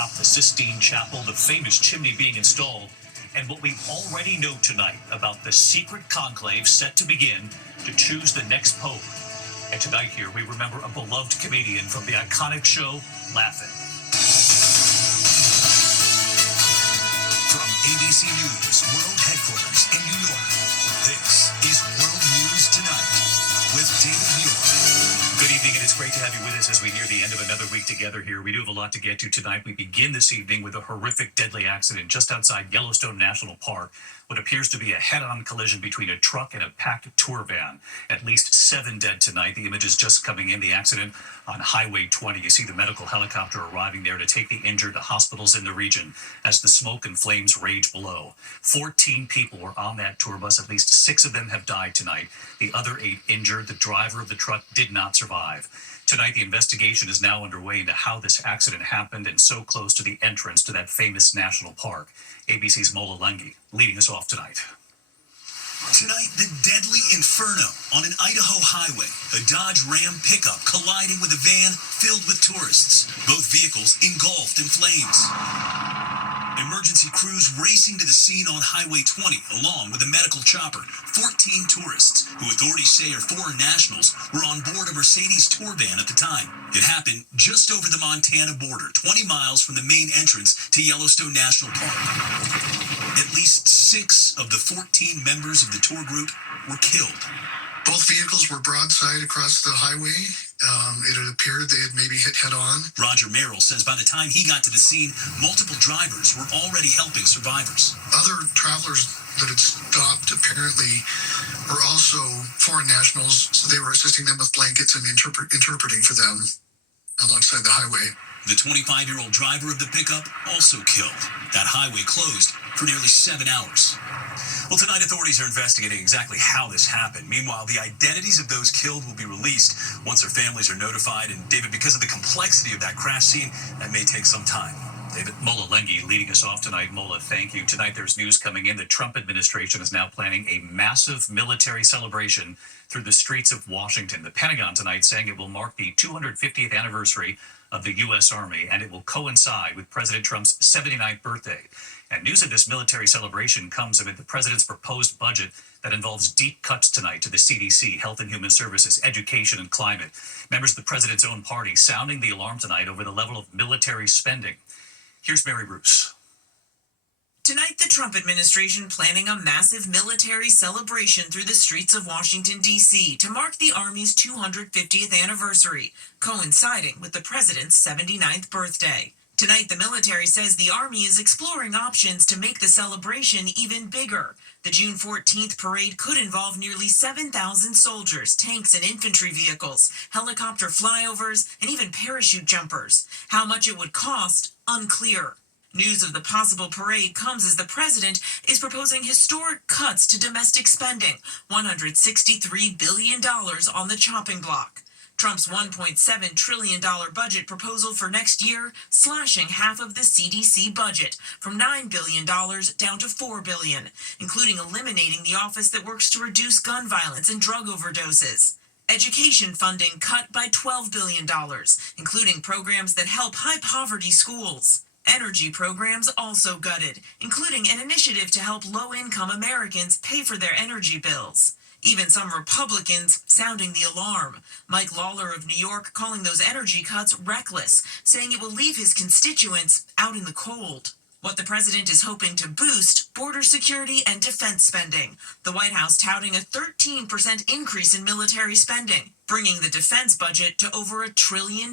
atop the Sistine Chapel, the famous chimney being installed, and what we already know tonight about the secret conclave set to begin to choose the next pope. And tonight here, we remember a beloved comedian from the iconic show, Laugh-In. From ABC News World Headquarters in New York, this is World News Tonight with David Muir. Good evening, and it's great to have you with us as we near the end of another week together here. We do have a lot to get to tonight. We begin this evening with a horrific, deadly accident just outside Yellowstone National Park. What appears to be a head-on collision between a truck and a packed tour van. At least 7 dead tonight. The images just coming in. The accident on Highway 20. You see the medical helicopter arriving there to take the injured to hospitals in the region as the smoke and flames rage below. 14 people were on that tour bus. At least 6 of them have died tonight. The other 8 injured. The driver of the truck did not survive. Tonight, the investigation is now underway into how this accident happened and so close to the entrance to that famous national park. ABC's Mola Lenghi leading us off tonight. Tonight, the deadly inferno on an Idaho highway. A Dodge Ram pickup colliding with a van filled with tourists. Both vehicles engulfed in flames. Emergency crews racing to the scene on Highway 20, along with a medical chopper. 14 tourists, who authorities say are foreign nationals, were on board a Mercedes tour van at the time. It happened just over the Montana border, 20 miles from the main entrance to Yellowstone National Park. At least 6 of the 14 members of the tour group were killed. Both vehicles were broadside across the highway. It had appeared they had maybe hit head-on. Roger Merrill says by the time he got to the scene, multiple drivers were already helping survivors. Other travelers that had stopped apparently were also foreign nationals, so they were assisting them with blankets and interpreting for them alongside the highway. The 25-year-old driver of the pickup also killed. That highway closed for nearly 7 hours. Well, tonight authorities are investigating exactly how this happened. Meanwhile, the identities of those killed will be released once their families are notified. And David, because of the complexity of that crash scene, that may take some time. David, Mola Lenghi leading us off tonight. Mola, thank you. Tonight there's news coming in. The Trump administration is now planning a massive military celebration through the streets of Washington. The Pentagon tonight saying it will mark the 250th anniversary of the U.S. Army, and it will coincide with President Trump's 79th birthday. And news of this military celebration comes amid the president's proposed budget that involves deep cuts tonight to the CDC, Health and Human Services, Education, and Climate. Members of the president's own party sounding the alarm tonight over the level of military spending. Here's Mary Bruce. Tonight, the Trump administration planning a massive military celebration through the streets of Washington, D.C. to mark the Army's 250th anniversary, coinciding with the president's 79th birthday. Tonight, the military says the Army is exploring options to make the celebration even bigger. The June 14th parade could involve nearly 7,000 soldiers, tanks and infantry vehicles, helicopter flyovers, and even parachute jumpers. How much it would cost, unclear. News of the possible parade comes as the president is proposing historic cuts to domestic spending, $163 billion on the chopping block. Trump's $1.7 trillion budget proposal for next year, slashing half of the CDC budget from $9 billion down to $4 billion, including eliminating the office that works to reduce gun violence and drug overdoses. Education funding cut by $12 billion, including programs that help high-poverty schools. Energy programs also gutted, including an initiative to help low-income Americans pay for their energy bills. Even some Republicans sounding the alarm. Mike Lawler of New York calling those energy cuts reckless, saying it will leave his constituents out in the cold. What the president is hoping to boost, border security and defense spending. The White House touting a 13% increase in military spending, bringing the defense budget to over $1 trillion.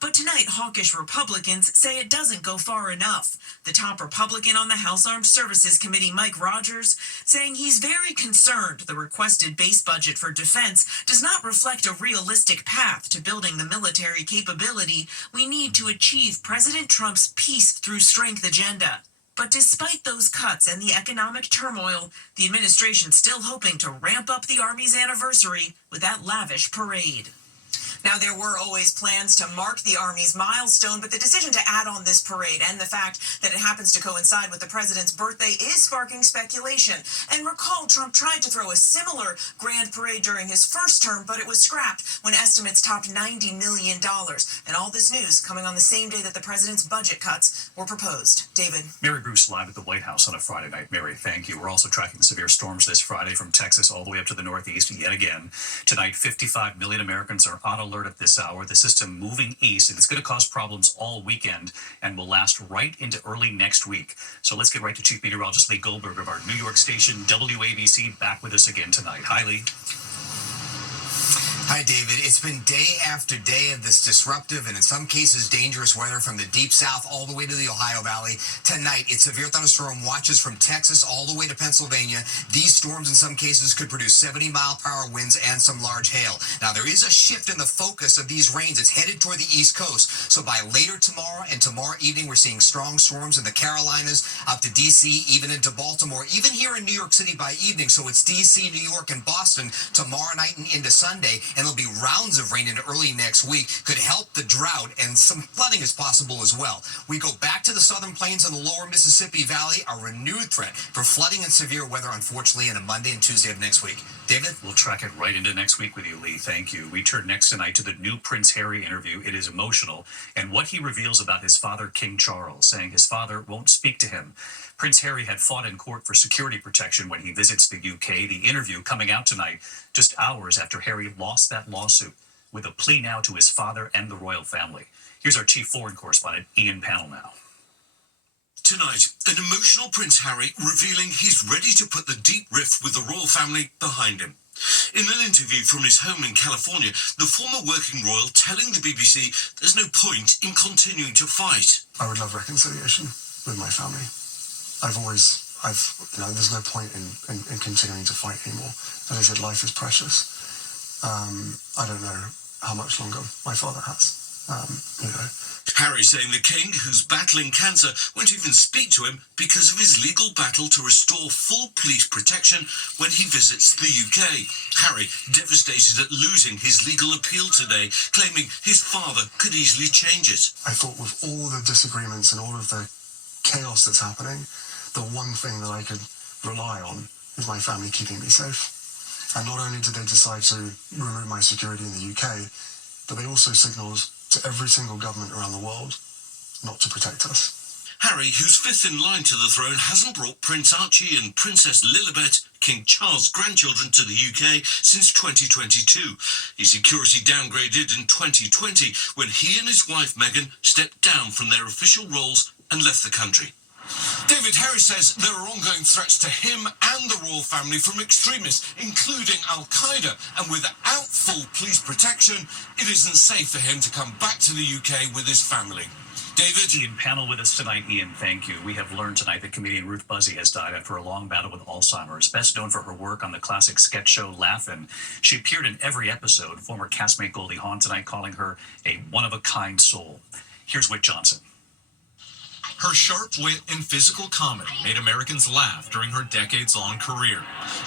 But tonight, hawkish Republicans say it doesn't go far enough. The top Republican on the House Armed Services Committee, Mike Rogers, saying he's very concerned the requested base budget for defense does not reflect a realistic path to building the military capability we need to achieve President Trump's peace through strength agenda. But despite those cuts and the economic turmoil, the administration's still hoping to ramp up the Army's anniversary with that lavish parade. Now, there were always plans to mark the Army's milestone, but the decision to add on this parade and the fact that it happens to coincide with the president's birthday is sparking speculation. And recall, Trump tried to throw a similar grand parade during his first term, but it was scrapped when estimates topped $90 million. And all this news coming on the same day that the president's budget cuts were proposed. David. Mary Bruce live at the White House on a Friday night. Mary, thank you. We're also tracking severe storms this Friday from Texas all the way up to the Northeast yet again. Tonight, 55 million Americans are on alert at this hour. The system moving east, and it's going to cause problems all weekend and will last right into early next week. So let's get right to Chief Meteorologist Lee Goldberg of our New York station, WABC, back with us again tonight. Hi, Lee. Hi, David. It's been day after day of this disruptive and in some cases dangerous weather from the deep south all the way to the Ohio Valley. Tonight, it's severe thunderstorm watches from Texas all the way to Pennsylvania. These storms in some cases could produce 70-mile-per-hour winds and some large hail. Now, there is a shift in the focus of these rains. It's headed toward the East Coast. So by later tomorrow and tomorrow evening, we're seeing strong storms in the Carolinas up to D.C., even into Baltimore, even here in New York City by evening. So it's D.C., New York, and Boston tomorrow night and into Sunday. And there'll be rounds of rain into early next week. Could help the drought, and some flooding is possible as well. We go back to the southern plains and the lower Mississippi Valley, a renewed threat for flooding and severe weather, unfortunately, in a Monday and Tuesday of next week. David? We'll track it right into next week with you, Lee. Thank you. We turn next tonight to the new Prince Harry interview. It is emotional, and what he reveals about his father, King Charles, saying his father won't speak to him. Prince Harry had fought in court for security protection when he visits the UK. The interview coming out tonight, just hours after Harry lost that lawsuit, with a plea now to his father and the royal family. Here's our chief foreign correspondent, Ian Pannell now. Tonight, an emotional Prince Harry revealing he's ready to put the deep rift with the royal family behind him. In an interview from his home in California, the former working royal telling the BBC there's no point in continuing to fight. I would love reconciliation with my family. There's no point in continuing to fight anymore. As I said, life is precious. I don't know how much longer my father has. Harry saying the king, who's battling cancer, won't even speak to him because of his legal battle to restore full police protection when he visits the UK. Harry devastated at losing his legal appeal today, claiming his father could easily change it. I thought with all the disagreements and all of the chaos that's happening, the one thing that I could rely on is my family keeping me safe. And not only did they decide to remove my security in the UK, but they also signalled to every single government around the world not to protect us. Harry, who's fifth in line to the throne, hasn't brought Prince Archie and Princess Lilibet, King Charles' grandchildren, to the UK since 2022. His security downgraded in 2020 when he and his wife Meghan stepped down from their official roles and left the country. David, Harry says there are ongoing threats to him and the royal family from extremists, including Al-Qaeda, and without full police protection, it isn't safe for him to come back to the UK with his family. David? Ian Pannell with us tonight. Ian, thank you. We have learned tonight that comedian Ruth Buzzi has died after a long battle with Alzheimer's. Best known for her work on the classic sketch show Laugh-In. She appeared in every episode. Former castmate Goldie Hawn tonight calling her a one-of-a-kind soul. Here's Whit Johnson. Her sharp wit and physical comedy made Americans laugh during her decades-long career.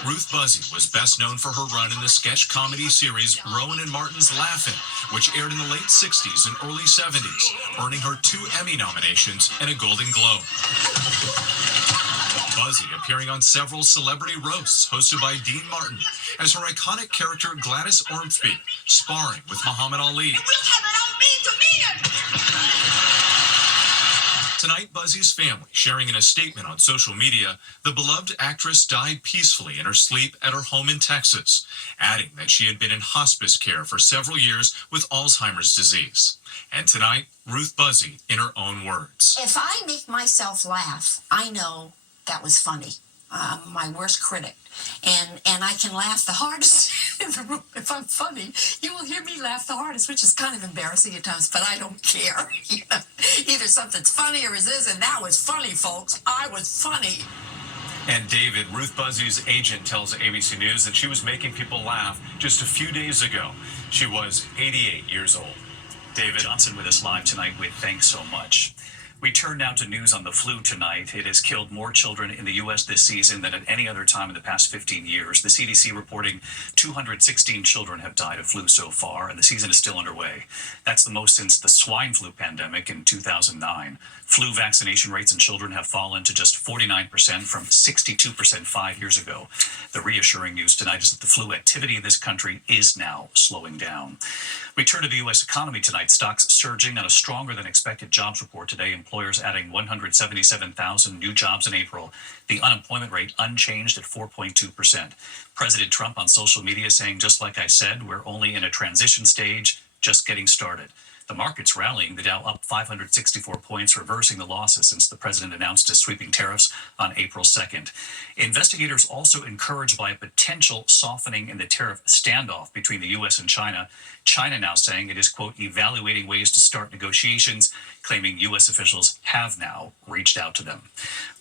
Ruth Buzzi was best known for her run in the sketch comedy series Rowan and Martin's Laugh-In, which aired in the late 60s and early 70s, earning her 2 Emmy nominations and a Golden Globe. Buzzi appearing on several celebrity roasts hosted by Dean Martin as her iconic character Gladys Ormsby, sparring with Muhammad Ali. Tonight, Buzzi's family sharing in a statement on social media, the beloved actress died peacefully in her sleep at her home in Texas, adding that she had been in hospice care for several years with Alzheimer's disease. And tonight, Ruth Buzzi in her own words. If I make myself laugh, I know that was funny. My worst critic. And I can laugh the hardest in the room. If I'm funny, you will hear me laugh the hardest, which is kind of embarrassing at times, but I don't care. Either something's funny or it isn't. That was funny, folks. I was funny. And David, Ruth Buzzi's agent tells ABC News that she was making people laugh just a few days ago. She was 88 years old. David Johnson with us live tonight with Thanks So Much. We turn now to news on the flu tonight. It has killed more children in the U.S. this season than at any other time in the past 15 years. The CDC reporting 216 children have died of flu so far, and the season is still underway. That's the most since the swine flu pandemic in 2009. Flu vaccination rates in children have fallen to just 49% from 62% 5 years ago. The reassuring news tonight is that the flu activity in this country is now slowing down. We turn to the U.S. economy tonight. Stocks surging on a stronger than expected jobs report today. Employers adding 177,000 new jobs in April. The unemployment rate unchanged at 4.2%. President Trump on social media saying, just like I said, we're only in a transition stage, just getting started. The market's rallying, the Dow up 564 points, reversing the losses since the president announced his sweeping tariffs on April 2nd. Investigators also encouraged by a potential softening in the tariff standoff between the U.S. and China. China now saying it is, quote, evaluating ways to start negotiations, claiming U.S. officials have now reached out to them.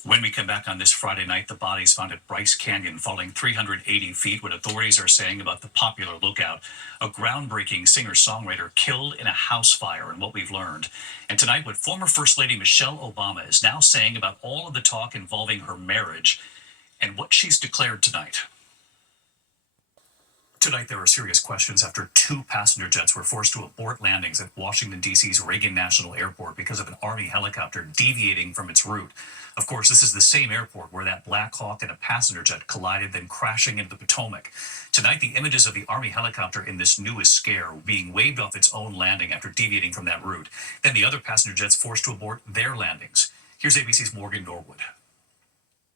When we come back on this Friday night, the bodies found at Bryce Canyon falling 380 feet, what authorities are saying about the popular Lookout, a groundbreaking singer-songwriter killed in a house fire, and what we've learned. And tonight, what former First Lady Michelle Obama is now saying about all of the talk involving her marriage and what she's declared tonight. Tonight, there are serious questions after 2 passenger jets were forced to abort landings at Washington, D.C.'s Reagan National Airport because of an Army helicopter deviating from its route. Of course, this is the same airport where that Black Hawk and a passenger jet collided, then crashing into the Potomac. Tonight, the images of the Army helicopter in this newest scare being waved off its own landing after deviating from that route. Then the other passenger jets forced to abort their landings. Here's ABC's Morgan Norwood.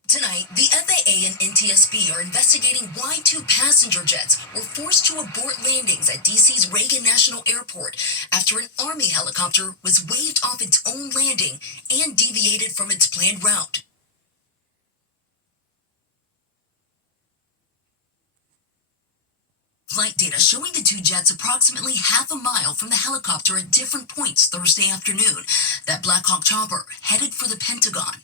Tonight, the FAA and NTSB are investigating why 2 passenger jets were forced to abort landings at D.C.'s Reagan National Airport after an Army helicopter was waved off its own landing and deviated from its planned route. Flight data showing the 2 jets approximately half a mile from the helicopter at different points Thursday afternoon. That Black Hawk chopper headed for the Pentagon.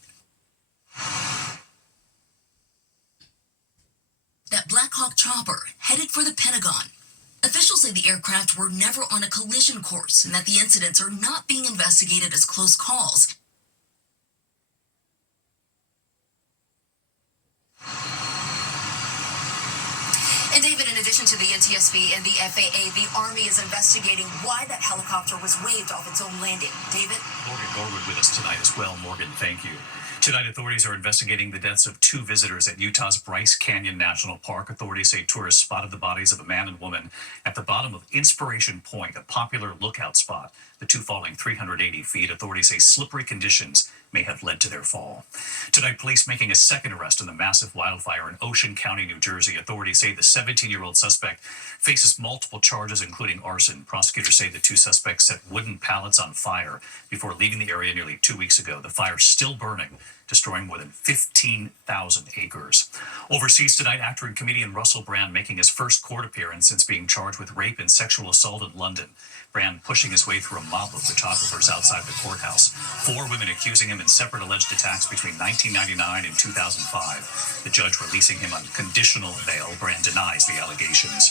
Officials say the aircraft were never on a collision course and that the incidents are not being investigated as close calls. And David, in addition to the NTSB and the FAA, the Army is investigating why that helicopter was waved off its own landing. David? Morgan Norwood with us tonight as well. Morgan, thank you. Tonight, authorities are investigating the deaths of 2 visitors at Utah's Bryce Canyon National Park. Authorities say tourists spotted the bodies of a man and woman at the bottom of Inspiration Point, a popular lookout spot. The 2 falling 380 feet. Authorities say slippery conditions may have led to their fall. Tonight, police making a second arrest in the massive wildfire in Ocean County, New Jersey. Authorities say the 17-year-old suspect faces multiple charges, including arson. Prosecutors say the 2 suspects set wooden pallets on fire before leaving the area nearly 2 weeks ago. The fire still burning, destroying more than 15,000 acres. Overseas tonight, actor and comedian Russell Brand making his first court appearance since being charged with rape and sexual assault in London. Brand pushing his way through a mob of photographers outside the courthouse. 4 women accusing him in separate alleged attacks between 1999 and 2005. The judge releasing him on conditional bail. Brand denies the allegations.